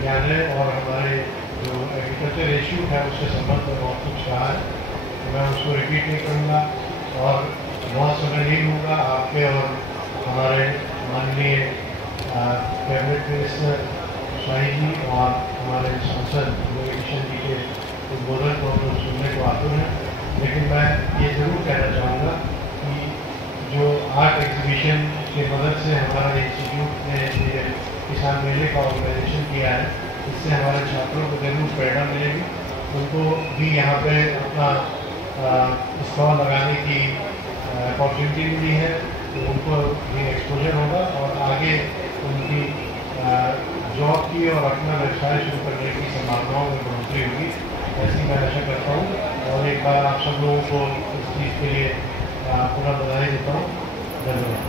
विश्वविद्यालय और हमारे जो एग्रीकल्चर इंस्टीट्यूट है उसके संबंध में बहुत कुछ कहा है, तो मैं उसको रिपीट नहीं करूँगा और बहुत समय नहीं लूँगा। आपके और हमारे माननीय कैबिनेट मिनिस्टर शाही जी और हमारे सांसद किशन जी के उद्बोधन को हम लोग सुनने को आतुर हैं। लेकिन मैं ये ज़रूर कहना चाहूँगा कि जो आर्ट एग्जीबिशन की मदद से हमारा इंस्टीट्यूट ने ये किसान मेले का ऑर्गेनाइजेशन किया है, इससे हमारे छात्रों को जरूर प्रेरणा मिलेगी। उनको भी यहाँ पे अपना स्टॉल लगाने की अपॉर्चुनिटी मिली है, तो उनको भी एक्सपोजर होगा और आगे उनकी जॉब की और अपना व्यवसाय शुरू करने की संभावनाओं में बढ़ोतरी होगी, ऐसी मैं आशा करता हूँ। और एक बार आप सब लोगों को इस चीज़ के लिए पुनः बधाई देता हूँ। धन्यवाद।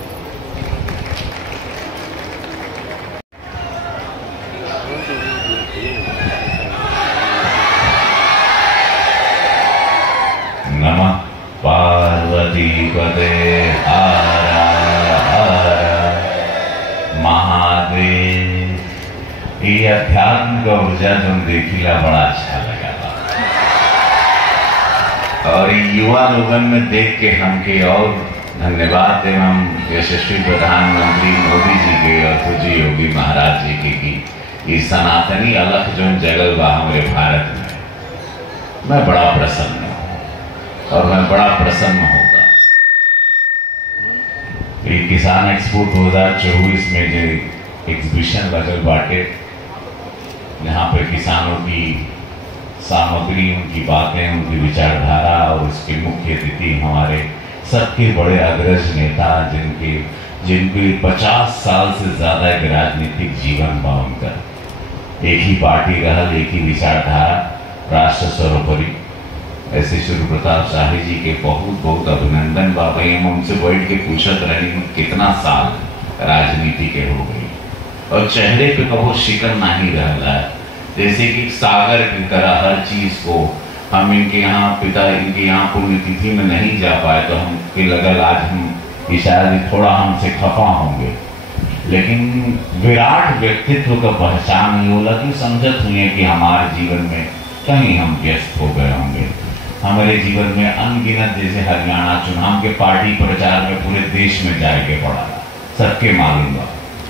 नमः पार्वती पते हर हर महादेव। ये अध्यात्म का ऊर्जा तुम देखिला बड़ा अच्छा लगा और युवा लोगन में देख के हमके और धन्यवाद दें हम यशस्वी प्रधानमंत्री मोदी जी के और पूज्य योगी महाराज जी के की ये सनातनी अलख जो जगल बा हमारे भारत में, मैं बड़ा प्रसन्न हूँ और मैं बड़ा प्रसन्न होगा। ये किसान एक्सपो 2024 में जो एग्जीबिशन लगल बाटे, यहाँ पे किसानों की सामग्री, उनकी बातें, उनकी विचारधारा और उसके मुख्य अतिथि हमारे सबके बड़े अग्रज नेता जिनके 50 साल से ज्यादा एक राजनीतिक जीवन बा उनका, एक ही पार्टी रहल, एक ही विचारधारा, राष्ट्र सर्वोपरि। ऐसे शुरू प्रताप शाही जी के बहुत बहुत अभिनंदन बा। भाई हम उनसे बैठ के पूछत रही कितना साल राजनीति के हो गई और चेहरे पे कबो शिकन नहीं रहा है, जैसे कि सागर की तरह हर चीज को हम इनके यहाँ पिता इनके यहाँ पुण्यतिथि में नहीं जा पाए तो हमके लगल आज हम शायद थोड़ा हमसे खफा होंगे, लेकिन विराट व्यक्तित्व का पहचान नहीं होला कि समझत हुई है कि हमारे जीवन में कहीं हम व्यस्त हो गए होंगे। हमारे जीवन में अनगिनत जैसे हरियाणा चुनाव के पार्टी प्रचार में पूरे देश में जाके पड़ा, सबके मालूम बा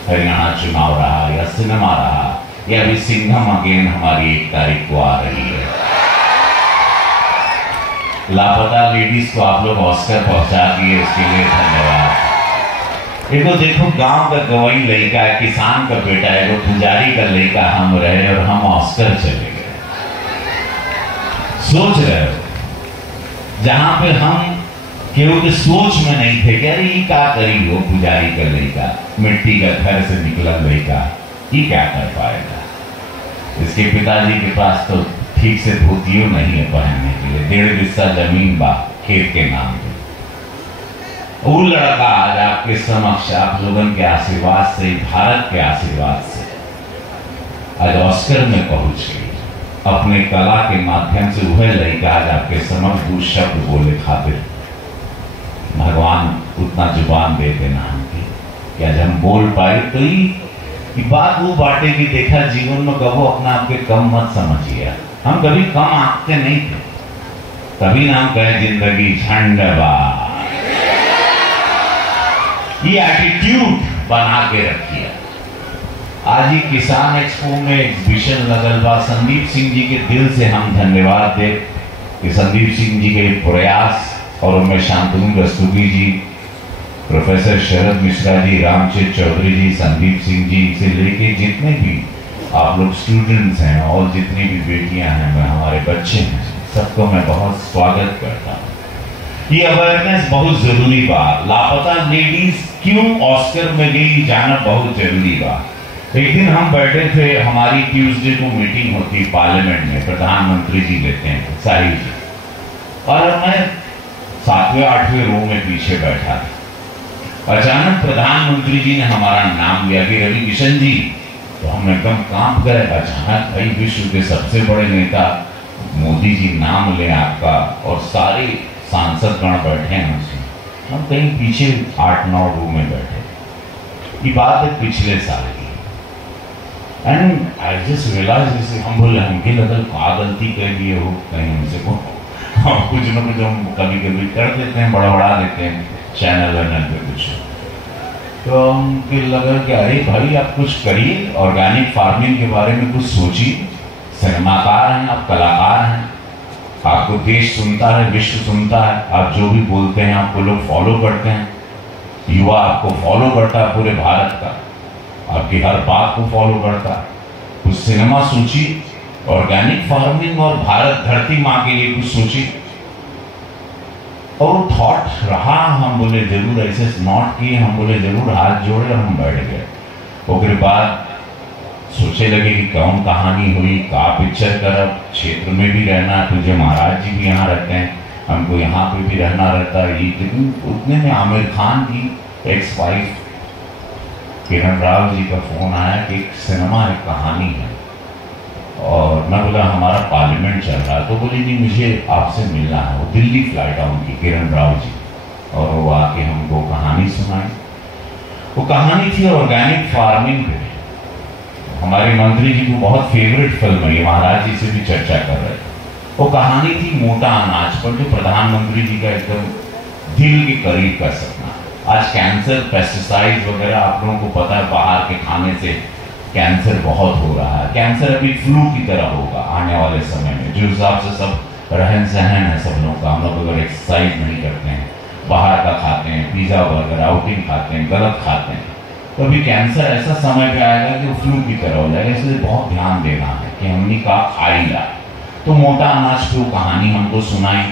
हरियाणा चुनाव रहा या सिनेमा रहा या अभी सिंघम अगेन हमारी 1 तारीख को आ रही है। लापता लेडीज को आप लोग ऑस्कर पहुंचा दिए, इसके लिए धन्यवाद। एगो देखो गांव का गवई लड़का, किसान का बेटा, एगो पुजारी का लड़का हम रहे और हम ऑस्कर चले गए। सोच रहे हो जहां पे हम केवल के सोच में नहीं थे कि अरे ये क्या करी हो, पुजारी का लड़का, मिट्टी का घर से निकला लड़का, ये क्या कर पाएगा। इसके पिताजी के पास तो ठीक से धोतियों नहीं है पहनने के लिए, 1.5 हिस्सा जमीन बा खेत के नाम पे। वो लड़का आज आपके समक्ष आप लोगों के आशीर्वाद से, भारत के आशीर्वाद से आज ऑस्कर में पहुंच गई। अपने कला के माध्यम से वह लड़का आज आपके समक्ष 2 शब्द बोले खातिर भगवान उतना जुबान दे देना हमकी कि आज हम बोल पाए। तो ये बात वो बाटे की देखा जीवन में कबो अपना आपके कम मत समझिए। हम कभी कम आंकते नहीं थे, कभी ना हम कहे जिंदगी झंडवा। ये एटीट्यूड बना के रखिए। आज ही किसान एक्सपो में एग्जीबिशन लगल बा, संदीप सिंह जी के दिल से हम धन्यवाद दे कि संदीप सिंह जी के प्रयास और उनमें शांतनु रस्तोगी जी, प्रोफेसर शरद मिश्रा जी, रामचंद्र चौधरी जी, संदीप सिंह जी से लेके जितने भी आप लोग स्टूडेंट्स हैं और जितनी भी बेटियां हैं, मैं हमारे बच्चे हैं, सबको मैं बहुत स्वागत करता हूँ। ये अवेयरनेस बहुत जरूरी बात, लापता लेडीज क्यों ऑस्कर में गई जाना बहुत जरूरी बात। एक दिन हम बैठे थे, हमारी ट्यूसडे को मीटिंग होती पार्लियामेंट में, प्रधानमंत्री जी लेते हैं शाही जी, और मैं 7वें 8वें रो में पीछे बैठा था। अचानक प्रधानमंत्री जी ने हमारा नाम लिया कि रवि किशन जी, तो हम एकदम कांप गए। अचानक भाई विश्व के सबसे बड़े नेता मोदी जी नाम ले आपका, और सारे सांसद गण बैठे हैं उसमें, हम कहीं पीछे 8-9 रो में बैठे। ये बात है पिछले साल की। एंड आई जस्ट रियलाइज, जैसे हम बोले हमके लगल का गलती कर दिए हो कहीं हमसे को हम कुछ न कुछ हम कभी कभी कर देते हैं, बड़ा देते हैं चैनल वैनल पे कुछ, तो हमको लगा कि अरे भाई आप कुछ करिए, ऑर्गेनिक फार्मिंग के बारे में कुछ सोचिए। सिनेमाकार हैं आप, कलाकार हैं, आपको देश सुनता है, विश्व सुनता है, आप जो भी बोलते हैं आपको लोग फॉलो करते हैं, युवा आपको फॉलो करता है, पूरे भारत का आपकी हर बात को फॉलो करता है। कुछ सिनेमा सोचिए, ऑर्गेनिक फार्मिंग और भारत धरती माँ के लिए कुछ सोचिए। और थॉट रहा, हम बोले जरूर ऐसे नॉट किए, हम बोले जरूर हाथ जोड़े और हम बैठ गए। उसके बाद सोचे लगे कि कौन कहानी हुई, का पिक्चर करब, क्षेत्र में भी रहना, तुझे महाराज जी भी यहाँ रहते हैं, हमको यहाँ पे भी रहना रहता है। लेकिन उतने में आमिर खान की एक्स वाइफ किरण राव जी का फोन आया कि एक सिनेमा, एक कहानी है, और मैं बोला हमारा पार्लियामेंट चल रहा है, तो बोली नहीं मुझे आपसे मिलना है। वो दिल्ली फ्लाइट है उनकी, किरण राव जी, और वो आके हमको कहानी सुनाई। वो कहानी थी ऑर्गेनिक फार्मिंग पे। हमारे मंत्री जी को बहुत फेवरेट फिल्म है, महाराज जी से भी चर्चा कर रहे थे। वो कहानी थी मोटा अनाज पर, जो प्रधानमंत्री जी का एकदम दिल के करीब का सपना। आज कैंसर, पेस्टिसाइड वगैरह आप लोगों को पता है, बाहर के खाने से कैंसर बहुत हो रहा है। कैंसर अभी फ्लू की तरह होगा आने वाले समय में, जो हिसाब से सब रहन सहन है सब लोग का। हम लोग अगर एक्सरसाइज नहीं करते हैं, बाहर का खाते हैं, पिज्जा बर्गर आउटिंग खाते हैं, गलत खाते हैं, तो अभी कैंसर ऐसा समय पे आएगा कि वो फ्लू की तरह हो जाएगा। इसलिए बहुत ध्यान देना है कि हमने का खाई ला। तो मोटा अनाज पे वो कहानी हमको सुनाई।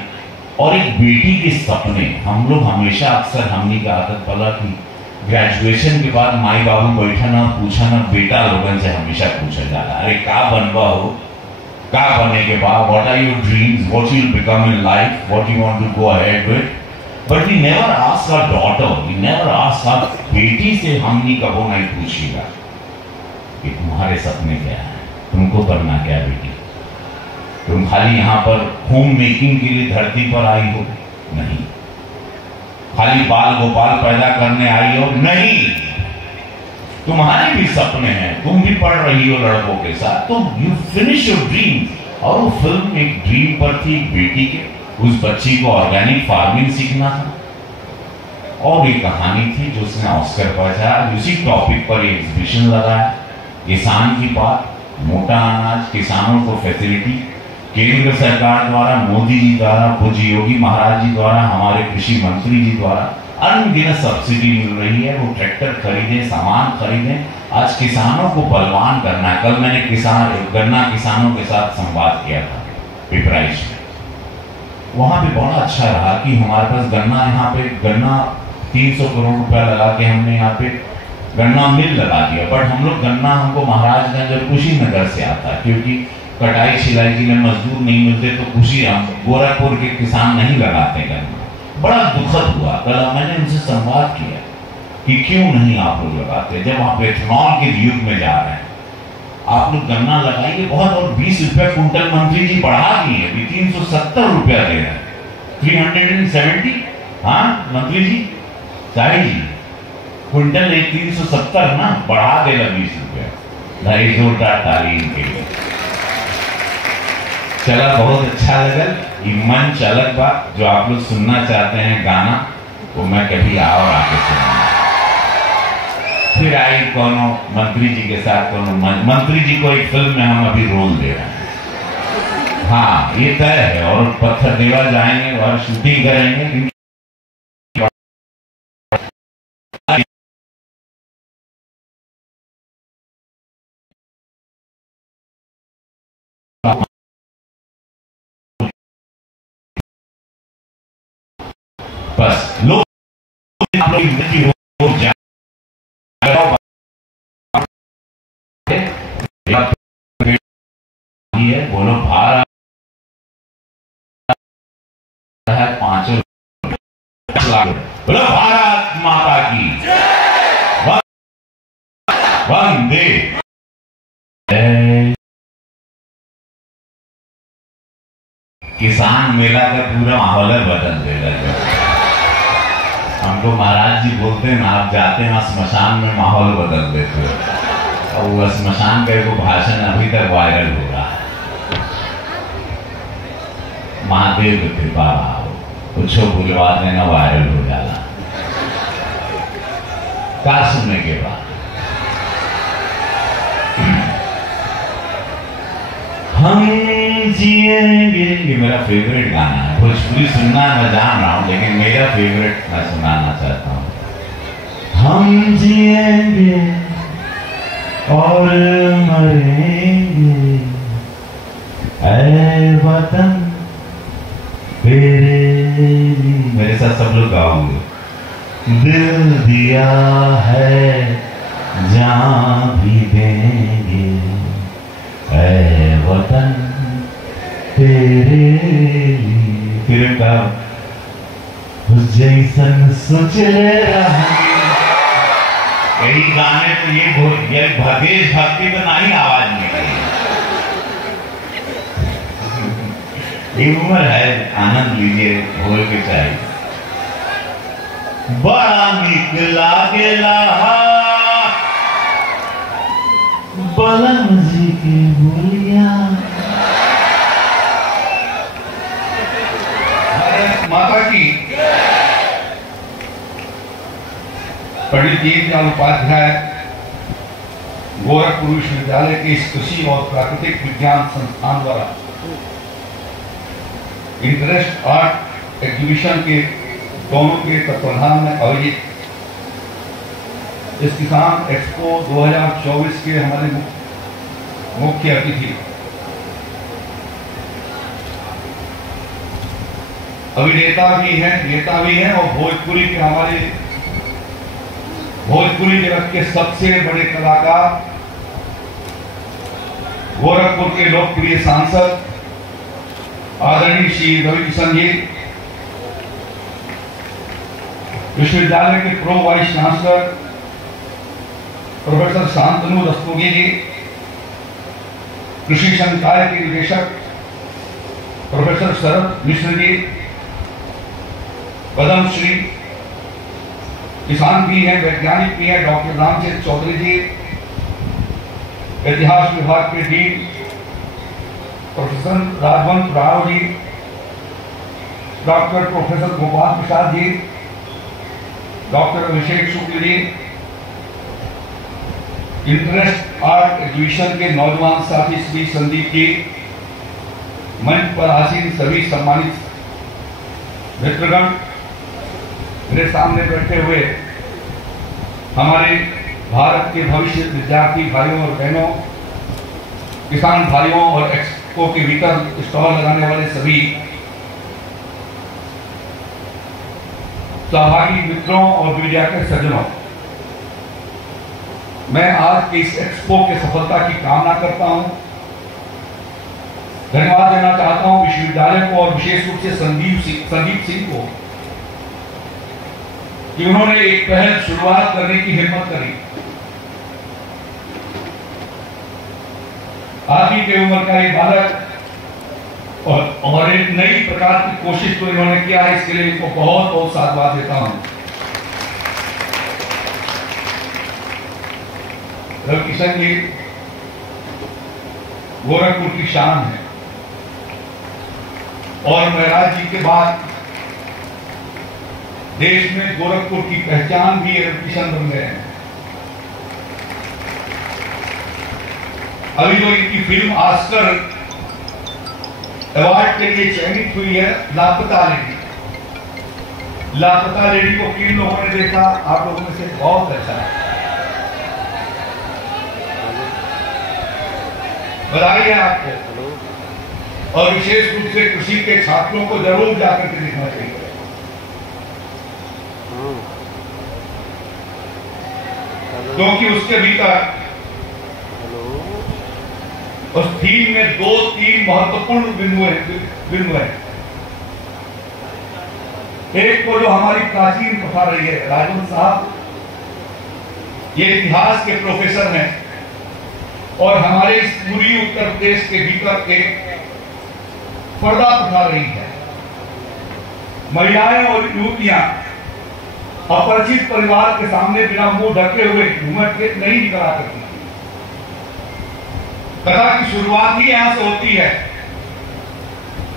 और एक बेटी के सपने, हम लोग हमेशा अक्सर हमने का आदत पला कि ग्रेजुएशन के बाद माई बाबू बैठा ना पूछा ना, बेटा लोगन से हमेशा पूछा जाता, अरे का बनवा हो, का बनने के बाद, what are your dreams, what you will become in life, what you want to go ahead with. But we never ask our daughter, we never ask our बेटी से हमने कबो नहीं पूछेगा कि तुम्हारे सपने क्या है, तुमको करना क्या बेटी, तुम खाली यहाँ पर होम मेकिंग के लिए धरती पर आई हो? नहीं। खाली बाल गोपाल पैदा करने आई हो? नहीं। तुम्हारे भी सपने हैं, तुम भी पढ़ रही हो लड़कों के साथ, तो यू फिनिश योर ड्रीम। और वो फिल्म एक ड्रीम पर थी, एक बेटी के, उस बच्ची को ऑर्गेनिक फार्मिंग सीखना था, और एक कहानी थी जो उसने ऑस्कर पाया। उसी टॉपिक पर एक एग्जीबिशन लगाया, किसान की बात, मोटा अनाज, किसानों को फैसिलिटी, केंद्र सरकार द्वारा, मोदी जी द्वारा, पूज्य योगी महाराज जी द्वारा, हमारे कृषि मंत्री जी द्वारा अनगिनत सब्सिडी मिल रही है। वो ट्रैक्टर खरीदें, सामान खरीदें, आज किसानों को बलवान करना है। कल मैंने गन्ना किसानों के साथ संवाद किया था पिपराइच में, वहां पे बड़ा अच्छा रहा कि हमारे पास गन्ना, यहाँ पे गन्ना 300 करोड़ रुपया लगा के हमने यहाँ पे गन्ना मिल लगा दिया। बट हम लोग गन्ना हमको महाराजगंज और कुशीनगर से आता है, क्योंकि कटाई छिलाई के लिए मजदूर नहीं मिलते, तो कुशी हम गोरखपुर के किसान नहीं लगाते गन्ना। बड़ा दुखद हुआ। कल मैंने उनसे संवाद किया कि क्यों नहीं आप लोग लगाते, जब आप एथनॉल के युग में जा रहे हैं, आप लोग गन्ना लगाइए बहुत, और 20 रुपया कुंटल मंत्री जी बढ़ा दिए, अभी 370 रुपया दे रहे हैं, 370। हाँ मंत्री जी, शाही जी, कुंटल 370 ना, बढ़ा देगा 20 रुपया। भाई जोरदार तालीम के लिए। चला, बहुत अच्छा लगा। ये मंच अलग बात, जो आप लोग सुनना चाहते हैं गाना, वो मैं कभी और आके सुनूंगा। फिर आई कोनो मंत्री जी के साथ, कोनो मंत्री जी को एक फिल्म में हम अभी रोल दे रहे हैं। हाँ ये तय है, और पत्थर देवा जाएंगे और शूटिंग करेंगे। बस लोग बोलो भारत है, 5 लाख, बोलो भारत माता की वंदे। किसान मेला का पूरा माहौल बदल देगा। हमको महाराज जी बोलते हैं ना, आप जाते हैं स्मशान में माहौल बदल देते हो। और वो स्मशान का को भाषण अभी तक वायरल हो रहा है। महादेव की कृपा भाव कुछ बुलवा देना वायरल हो जाला का सुनने के बाद। हम जिएंगे, ये मेरा फेवरेट गाना है। भोजपुरी सुनना मैं जान रहा हूँ, लेकिन मेरा फेवरेट मैं सुनाना चाहता हूँ। हम जिएंगे और मरेंगे, ऐ वतन तेरे लिए। मेरे साथ सब लोग गाओगे। दिल दिया है जहाँ भी देंगे, ऐ वतन तेरे लिए। फिर का जैसन सोच रहा। यही गाने तो ये भगेश भक्ति तो नहीं आवाज निकली। ये उम्र है, आनंद लीजिए, होल के चाहिए। बड़ा निक लागेला बलम जी की बोलिया। माता की। पंडित दीनदयाल उपाध्याय गोरखपुर विश्वविद्यालय के इस कृषि और प्राकृतिक विज्ञान संस्थान द्वारा इंटरेस्ट आर्ट एग्जीबिशन के दोनों के तत्वाधान में आयोजित इस किसान एक्सपो 2024 के हमारे मुख्य अतिथि अभिनेता भी हैं, नेता भी हैं और भोजपुरी के हमारे भोजपुरी जगत के सबसे बड़े कलाकार, गोरखपुर के लोकप्रिय सांसद आदरणीय श्री रविकिशन जी, विश्वविद्यालय के pro vice chancellor professor Shantanu Rastogi ji, कृषि संकाय के निदेशक प्रोफेसर शरद मिश्र जी, पद्मश्री किसान भी हैं, वैज्ञानिक भी हैं डॉक्टर रामचंद्र चौधरी जी, इतिहास विभाग के dean professor Rajwant Rao ji, doctor professor Gopal Prasad ji, doctor अभिषेक Shukla ji, interest art exhibition के नौजवान साथी श्री संदीप जी, मंच पर आसीन सभी सम्मानित मित्रगण, मेरे सामने बैठे हुए हमारे भारत के भविष्य विद्यार्थी भाइयों और बहनों, किसान भाइयों और एक्सपो के भीतर स्टॉल लगाने वाले सभी सहभागी मित्रों और मीडिया के सज्जनों, मैं आज के इस एक्सपो के सफलता की कामना करता हूं। धन्यवाद देना चाहता हूं विश्वविद्यालय को और विशेष रूप से संदीप सिंह को कि उन्होंने एक पहल शुरुआत करने की हिम्मत करी। आप ही के उम्र का एक बालक और एक नई प्रकार की कोशिश तो इन्होंने किया है, इसके लिए इनको बहुत बहुत साधुवाद देता हूं। रविकिशन जी गोरखपुर की शान है और महाराज जी के बाद देश में गोरखपुर की पहचान भी रविकिशन बन गए हैं। अभी जो इनकी फिल्म ऑस्कर अवार्ड के लिए चयनित हुई है लापता लेडी, लापता लेडी को किन लोगों ने देखा? आप लोगों में से बहुत अच्छा है, बधाई है आपको। और विशेष रूप से कृषि के छात्रों को जरूर जाकर के देखना चाहिए, क्योंकि उसके भीतर उस थीम में 2-3 महत्वपूर्ण बिंदु हैं। एक को जो हमारी प्राचीन कथा रही है, राजवंत साहब ये इतिहास के प्रोफेसर हैं और हमारे इस पूरी उत्तर प्रदेश के भीतर एक पर्दा उठा रही है। महिलाएं और युवतियां अपरिचित परिवार के सामने बिना मुंह ढके हुए घूंघट नहीं निकला करती, कथा की शुरुआत ही यहां से होती है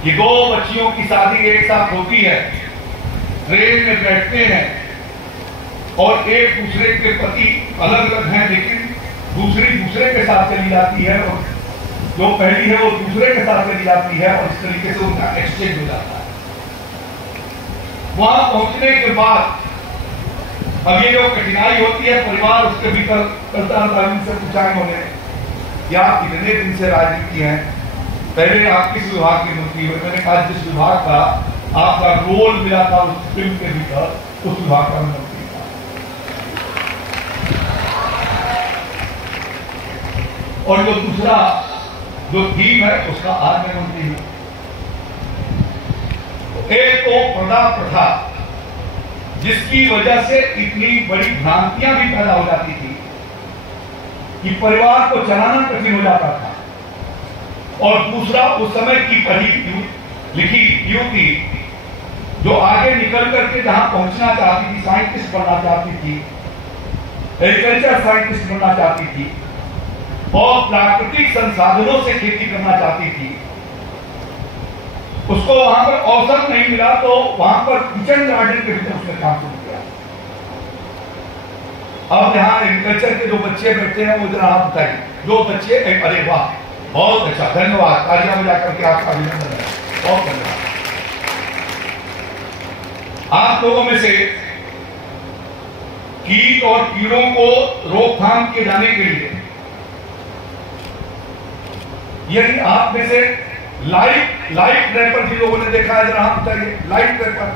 कि दो बच्चियों की शादी एक साथ होती है, ट्रेन में बैठते हैं और एक दूसरे के पति अलग अलग हैं, लेकिन दूसरे के साथ चली जाती है और जो पहली है वो दूसरे के साथ चली जाती है और इस तरीके से उनका एक्सचेंज हो जाता है। वहां पहुंचने के बाद अब ये जो कठिनाई होती है, परिवार उसके भीतर से पूछा इन्होंने कि आप कितने दिन से राजनीति हैं, पहले आप किस विभाग की मंत्री हुए? मैंने कहा जिस विभाग का आपका रोल मिला था उस फिल्म के भीतर उस विभाग का मंत्री था। और जो दूसरा जो थीम है उसका आज मैं मंत्री हूं। एक तो प्रदा प्रथा जिसकी वजह से इतनी बड़ी भ्रांतियां भी पैदा हो जाती थी कि परिवार को चलाना कठिन हो जाता था, और दूसरा उस समय की पढ़ी लिखी युवती जो आगे निकल करके जहां पहुंचना चाहती थी, साइंटिस्ट बनना चाहती थी, एग्रीकल्चर साइंटिस्ट बनना चाहती थी और प्राकृतिक संसाधनों से खेती करना चाहती थी, उसको वहां पर अवसर नहीं मिला तो वहां पर किचन गार्डन के भीतर उसने काम शुरू किया। अब यहां एग्रीकल्चर के जो बच्चे बैठे हैं वो जरा आप बताइए, जो बच्चे, अरे वाह बहुत अच्छा, धन्यवाद, तालियां बजा करके आपका अभिनंदन है, बहुत धन्यवाद। आप लोगों में से कीट और कीड़ों को रोकथाम किए जाने के लिए यदि आप में से लाइट ट्रैपर जिन लोगों ने देखा है, जरा आप बताइए, लाइट ट्रैपर,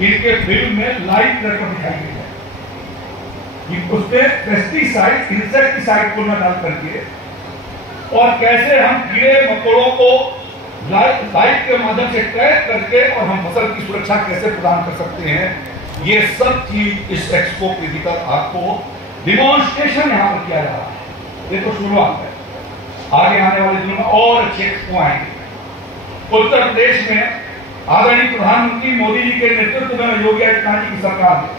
इनके फिल्म में लाइट ट्रैपर दिखाई गई है, उसमें पेस्टिसाइड इंसेक्टिसाइड को न डाल करके और कैसे हम कीड़े मकोड़ों को लाइट के माध्यम से ट्रैक करके और हम फसल की सुरक्षा कैसे प्रदान कर सकते हैं, ये सब चीज इस एक्सपो के भीतर आपको डिमॉन्स्ट्रेशन यहां पर किया जा रहा है। ये तो शुरुआत है, आगे आने वाले दिनों में और अच्छे एक्सपो आएंगे। उत्तर प्रदेश में आदरणीय प्रधानमंत्री मोदी जी के नेतृत्व में योगी आदित्यनाथ जी की सरकार ने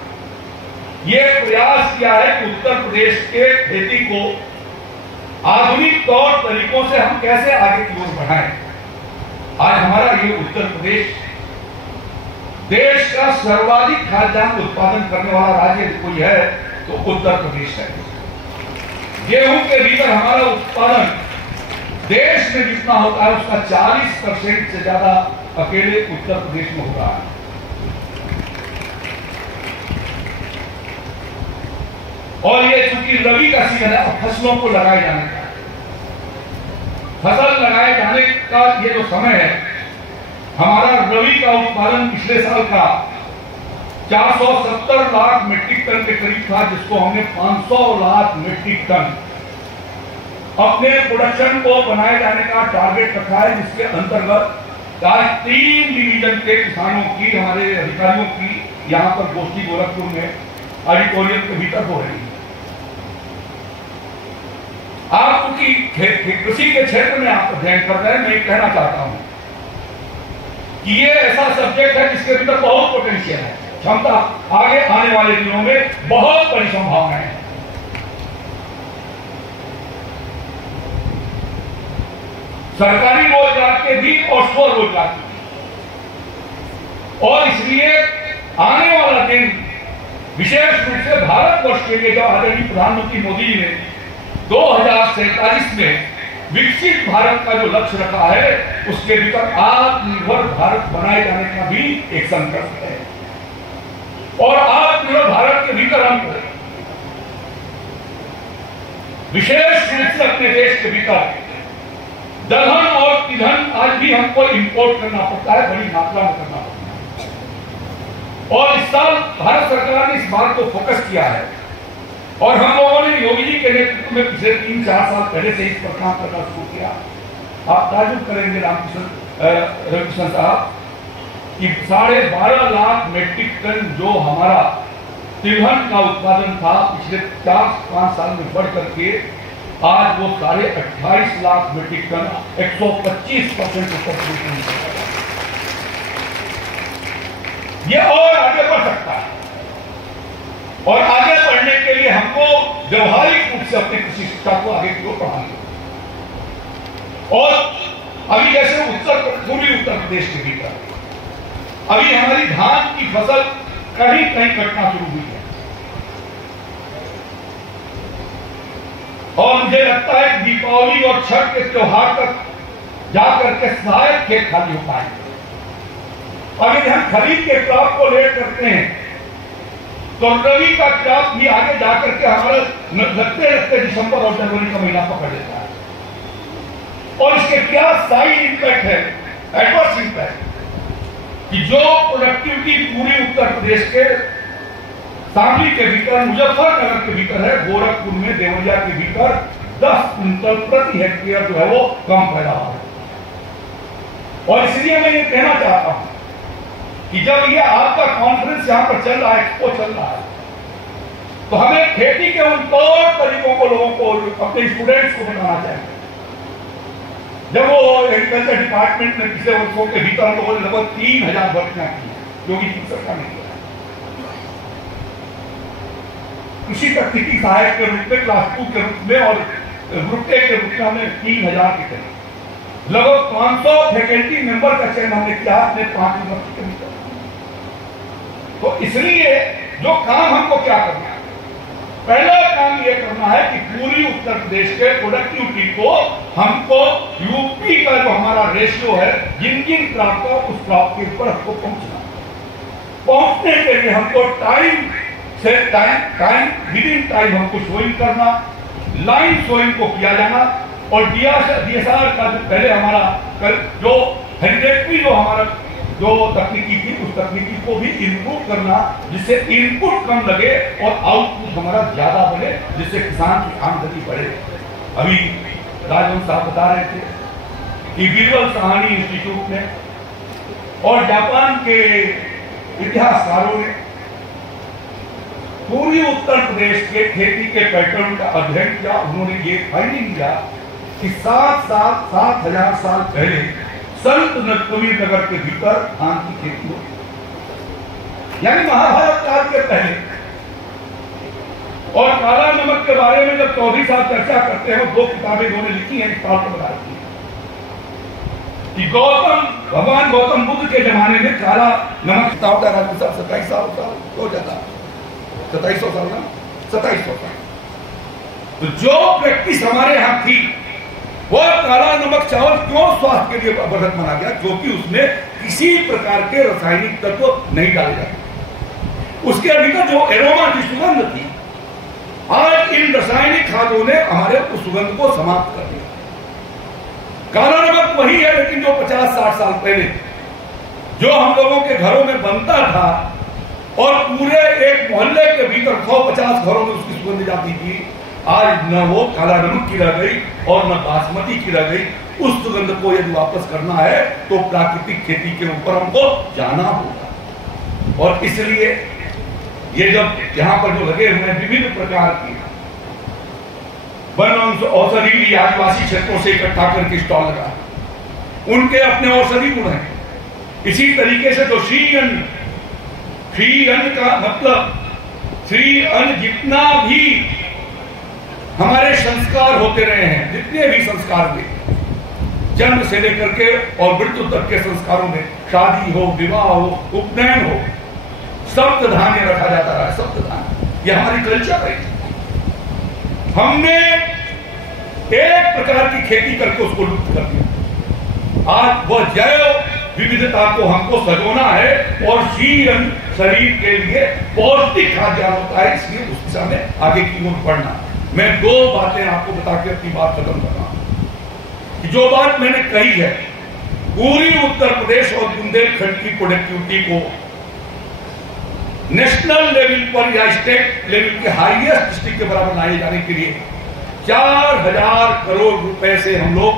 यह प्रयास किया है कि उत्तर प्रदेश के खेती को आधुनिक तौर तरीकों से हम कैसे आगे की ओर बढ़ाएं। आज हमारा ये उत्तर प्रदेश देश का सर्वाधिक खाद्यान्न उत्पादन करने वाला राज्य कोई है तो उत्तर प्रदेश है। गेहूं के भीतर हमारा उत्पादन देश में जितना होता है उसका 40% से ज्यादा अकेले उत्तर प्रदेश में हो रहा है। और ये चूंकि रबी का सीजन है, फसलों को लगाए जाने का, फसल लगाए जाने का ये जो समय है, हमारा रबी का उत्पादन पिछले साल का 470 लाख मीट्रिक टन के करीब था, जिसको हमने 500 लाख मीट्रिक टन अपने प्रोडक्शन को बनाए जाने का टारगेट रखा है, जिसके अंतर्गत आज 3 डिवीजन के किसानों की, हमारे अधिकारियों की यहां पर गोष्ठी गोरखपुर में ऑडिटोरियम के भीतर हो रही है। आप क्योंकि कृषि के क्षेत्र में आप अध्ययन कर रहे हैं, मैं कहना चाहता हूं कि ये ऐसा सब्जेक्ट है जिसके भीतर बहुत पोटेंशियल है, क्षमता, आगे आने वाले दिनों में बहुत बड़ी संभावनाएं हैं। सरकारी रोजगार के भी और स्वरोजगार के भी, और इसलिए आने वाला दिन विशेष रूप से भारतवर्ष के लिए जो आदरणीय प्रधानमंत्री मोदी जी ने 2047 में विकसित भारत का जो लक्ष्य रखा है, उसके भीतर आत्मनिर्भर भारत बनाए जाने का भी एक संकल्प है। और आत्मनिर्भर भारत के भीतर हम विशेष रूप से अपने देश के भीतर दलहन और तिलहन आज भी हमको इंपोर्ट करना पड़ता है, बड़ी मात्रा में करना पड़ता है। और इस साल भारत सरकार ने इस बात को फोकस किया है और हम लोगों ने योगी जी के नेतृत्व में पिछले 3-4 साल पहले से इस पर काम करना शुरू किया। आप ताजुब करेंगे रविकिशन साहब कि 12.5 लाख मीट्रिक टन जो हमारा तिलहन का उत्पादन था पिछले 4-5 साल में बढ़ करके आज वो 28.5 लाख मीट्रिक टन 125% ऊपर ये और आगे बढ़ सकता है। और आगे बढ़ने के लिए हमको व्यवहारिक रूप से अपने कृषि शिक्षा को आगे की ओर बढ़ाना। प्रदेश के भीतर अभी हमारी धान की फसल कहीं कहीं कटना शुरू हुई है, और मुझे लगता है कि दीपावली और छठ के त्योहार तक जाकर के शायद खेत खाली हो पाएंगे। और यदि हम खरीद के क्रॉप को लेट करते हैं तो रबी का क्रॉप भी आगे जाकर के हमारे लगते लगते दिसंबर और जनवरी का महीना पकड़ लेता है। और इसके क्या साइड इंपैक्ट है, एडवर्स इंपैक्ट, कि जो प्रोडक्टिविटी पूरी उत्तर प्रदेश के शामली के भीतर, मुजफ्फरनगर के भीतर है, गोरखपुर में, देवरिया के भीतर 10 क्विंटल प्रति हेक्टेयर जो है वो कम पैदावार है। और इसलिए मैं ये कहना चाहता हूं कि जब ये आपका कॉन्फ्रेंस यहां पर चल रहा है, एक्सपो चल रहा है, तो हमें खेती के उन तौर तरीकों को लोगों को, अपने स्टूडेंट्स को बताना चाहिए। जब वो एग्रीकल्चर डिपार्टमेंट में पिछले वर्षों के भीतर हम लोगों ने लगभग 3000 भर्तियां की है, योगी जी सरकार ने किया। कृषि तकनीकी सहायक के रूप में, क्लास 2 के रूप में और ग्रुप ए के रूप में हमने 3000 के करीब, लगभग 500 फैकल्टी मेंबर का चयन हमने किया अपने 5 यूनिवर्सिटी के भीतर। तो इसलिए जो काम हमको क्या करना है, पहला काम यह करना है कि पूरी उत्तर प्रदेश के प्रोडक्टिविटी को हमको यूपी का जो हमारा रेशियो है, जिन जिन क्रॉप का उस क्रॉप के ऊपर हमको पहुंचने के लिए हमको टाइम विद इन टाइम हमको सोइंग करना, लाइन सोइंग को किया जाना, और DSR का जो पहले हमारा जो हेरिटेज जो हमारा जो तकनीकी थी, उस तकनीकी को भी इम्प्रूव करना, जिससे इनपुट कम लगे और आउटपुट हमारा ज्यादा बने, जिससे किसान की आमदनी बढ़े। अभी राजवंश साहब बता रहे थे कि बीरबल साहनी इंस्टीट्यूट ने और जापान के इतिहासकारों ने पूरी उत्तर प्रदेश के खेती के पैटर्न का अध्ययन किया। उन्होंने ये फाइंडिंग किया कि 7,000 साल पहले संत कबीर नगर के भीतर धान की खेती होती, यानी महाभारत काल के पहले। और काला नमक के बारे में जब चौधरी साहब चर्चा करते हैं, 2 किताबें उन्होंने लिखी हैं, इस बात को बताती है कि भगवान गौतम बुद्ध के जमाने में काला नमक कितना होता है, 27 साल हो जाता, 2700 साल ना, 2700 साल। तो जो प्रैक्टिस हमारे यहां थी, वो काला नमक चावल क्यों स्वास्थ्य के लिए वर्धक माना गया? क्योंकि उसमें किसी प्रकार के रासायनिक तत्व नहीं डाले जाते, उसके भीतर जो एरोमा की सुगंध थी। आज इन रासायनिक खादों ने हमारे उस सुगंध को समाप्त कर दिया। काला नमक वही है, लेकिन जो 50-60 साल पहले जो हम लोगों के घरों में बनता था और पूरे एक मोहल्ले के भीतर 150 घरों में उसकी सुगंध जाती थी, आज न वो काला नमक की रह गई और न बासमती की रह गई। उस सुगंध को यदि वापस करना है तो प्राकृतिक खेती के ऊपर हमको जाना होगा। और इसलिए ये जब यहां पर जो लगे हुए विभिन्न प्रकार की वन औषधि आदिवासी क्षेत्रों से इकट्ठा करके स्टॉल लगा, उनके अपने औषधि गुण हैं। इसी तरीके से जो श्री अन्न का मतलब, श्री अन्न जितना भी हमारे संस्कार होते रहे हैं, जितने भी संस्कार हुए, जन्म से लेकर के और मृत्यु तक के संस्कारों में, शादी हो, विवाह हो, उपनयन हो, सप्त धान्य रखा जाता रहा। सप्त धान्य ये हमारी कल्चर है। हमने एक प्रकार की खेती करके उसको लुप्त कर दिया। आज वह जैव विविधता को हमको सजोना है और शरीर के लिए पौष्टिक खाद्य होता है, इसलिए उस दिशा में आगे की ओर बढ़ना। मैं 2 बातें आपको बता के अपनी बात खत्म कर रहा हूं कि जो बात मैंने कही है, पूरी उत्तर प्रदेश और बुंदेलखंड की प्रोडक्टिविटी को नेशनल लेवल पर या स्टेट लेवल के हाईएस्ट डिस्ट्रिक्ट के बराबर लाए जाने के लिए 4000 करोड़ रुपए से हम लोग,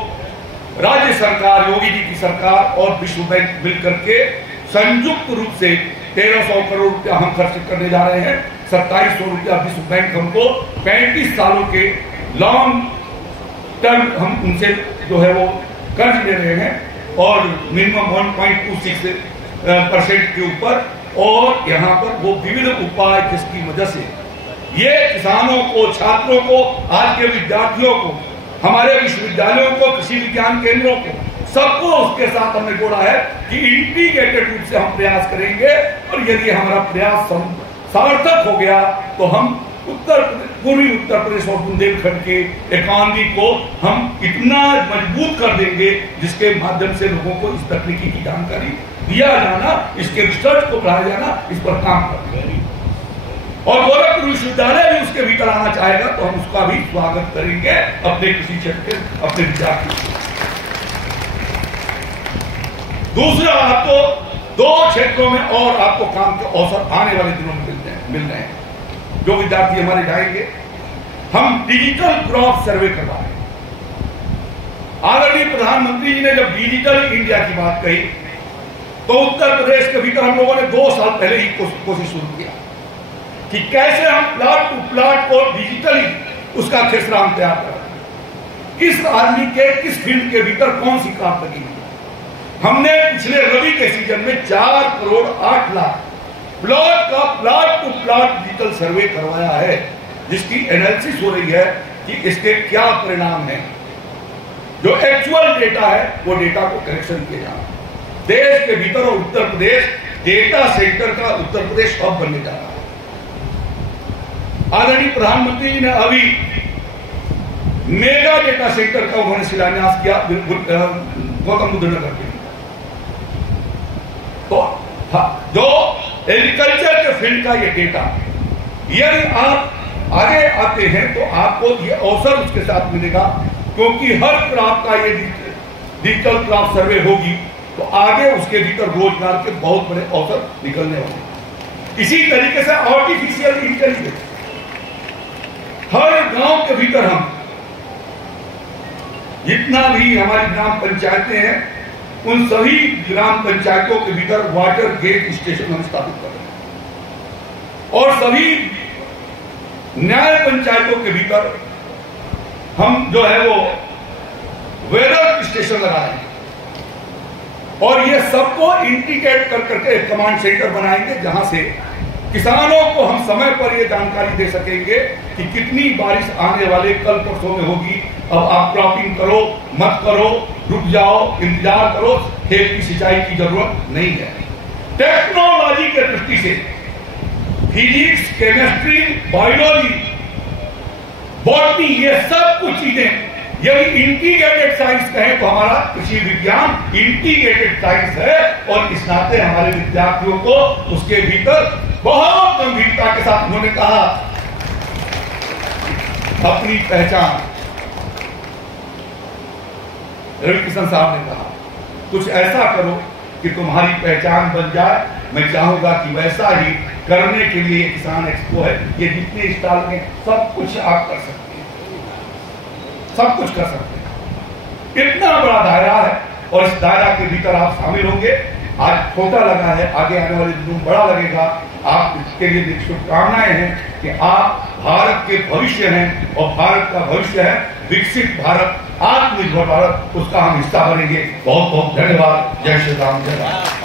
राज्य सरकार, योगी जी की सरकार और विश्व बैंक मिलकर के संयुक्त रूप से 1300 करोड़ रुपया हम खर्च करने जा रहे हैं। 2700 रुपया विश्व बैंक हमको 35 सालों के लॉन्ग टर्म हम उनसे जो है वो कर्ज ले रहे हैं, और मिनिमम 1.26% के ऊपर। और यहाँ पर वो विभिन्न उपाय जिसकी मदद से ये किसानों को, छात्रों को, आज के विद्यार्थियों को, हमारे विश्वविद्यालयों को, कृषि विज्ञान केंद्रों को सबको उसके साथ हमने जोड़ा है कि इंटीग्रेटेड रूप से हम प्रयास करेंगे, और यदि हमारा प्रयास सार्थक हो गया तो हम पूर्वी उत्तर प्रदेश और बुंदेलखंड के इकोनॉमी को हम इतना मजबूत कर देंगे जिसके माध्यम से लोगों को इस तकनीकी की जानकारी दिया जाना, इसके रिसर्च को बढ़ाया जाना, इस पर काम करना। और गोरखपुर विश्वविद्यालय भी उसके भीतर आना चाहेगा तो हम उसका भी स्वागत करेंगे अपने किसी क्षेत्र के अपने विद्यार्थी। दूसरा, आपको 2 क्षेत्रों में और आपको काम के अवसर आने वाले दिनों में मिल रहे हैं। जो विद्यार्थी हमारे जाएंगे, हम डिजिटल क्रॉप सर्वे करवा रहे हैं। आदरणीय प्रधानमंत्री जी ने जब डिजिटल इंडिया की बात कही तो उत्तर प्रदेश के भीतर हम लोगों ने 2 साल पहले ही कोशिश शुरू किया कि कैसे हम प्लॉट टू प्लॉट को डिजिटली उसका खेसराम तैयार करें, किस आदमी के किस फील्ड के भीतर कौन सी क्रॉप लगी। हमने पिछले रबी के सीजन में 4 करोड़ 8 लाख प्लॉट का plot to plot digital survey करवाया है, जिसकी एनालिसिस हो रही है कि इसके क्या परिणाम हैं। जो एक्चुअल डेटा है वो डेटा को करेक्शन किया जाना। देश के भीतर और उत्तर प्रदेश डेटा सेंटर का उत्तर प्रदेश हब बनने जा रहा है। आदरणीय प्रधानमंत्री जी ने अभी मेगा डेटा सेंटर का उन्होंने शिलान्यास किया गौतम बुद्ध नगर के। तो जो एग्रीकल्चर के फील्ड का ये डेटा, यदि आप आगे आते हैं तो आपको ये अवसर उसके साथ मिलेगा, क्योंकि हर क्रॉप का ये डिजिटल क्रॉप सर्वे होगी तो आगे उसके भीतर रोजगार के बहुत बड़े अवसर निकलने वाले। इसी तरीके से आर्टिफिशियल इंटेलिजेंस, हर गांव के भीतर हम जितना भी हमारी ग्राम पंचायतें हैं उन सभी ग्राम पंचायतों के भीतर वाटर गेट स्टेशन हम स्थापित कर रहे हैं, और सभी न्याय पंचायतों के भीतर हम जो है वो वेदर स्टेशन लगाए हैं, और ये सबको इंटीग्रेट कर करके एक कमांड सेंटर बनाएंगे जहां से किसानों को हम समय पर ये जानकारी दे सकेंगे कि कितनी बारिश आने वाले कल परसों में होगी। अब आप क्रॉपिंग करो मत करो, रुक जाओ, इंतजार करो, खेत की सिंचाई की जरूरत नहीं है। टेक्नोलॉजी के दृष्टि से फिजिक्स, केमिस्ट्री, बायोलॉजी, बॉटनी, ये सब कुछ चीजें यदि इंटीग्रेटेड साइंस कहें तो हमारा कृषि विज्ञान इंटीग्रेटेड साइंस है, और इस नाते हमारे विद्यार्थियों को उसके भीतर बहुत गंभीरता के साथ उन्होंने कहा अपनी पहचान। रविकिशन साहब ने कहा कुछ ऐसा करो कि तुम्हारी पहचान बन जाए। मैं चाहूंगा कि वैसा ही करने के लिए किसान एक्सपो है, ये जितने स्टॉल में सब कुछ आप कर सकते हैं, सब कुछ कर सकते हैं। इतना बड़ा दायरा है और इस दायरा के भीतर आप शामिल होंगे। आज छोटा लगा है, आगे आने वाले दिनों बड़ा लगेगा। आप इसके लिए शुभकामनाएं हैं कि आप भारत के भविष्य हैं, और भारत का भविष्य है विकसित भारत, आत्मनिर्भर भारत, उसका हम हिस्सा बनेंगे। बहुत बहुत धन्यवाद। जय श्री राम, जय राम।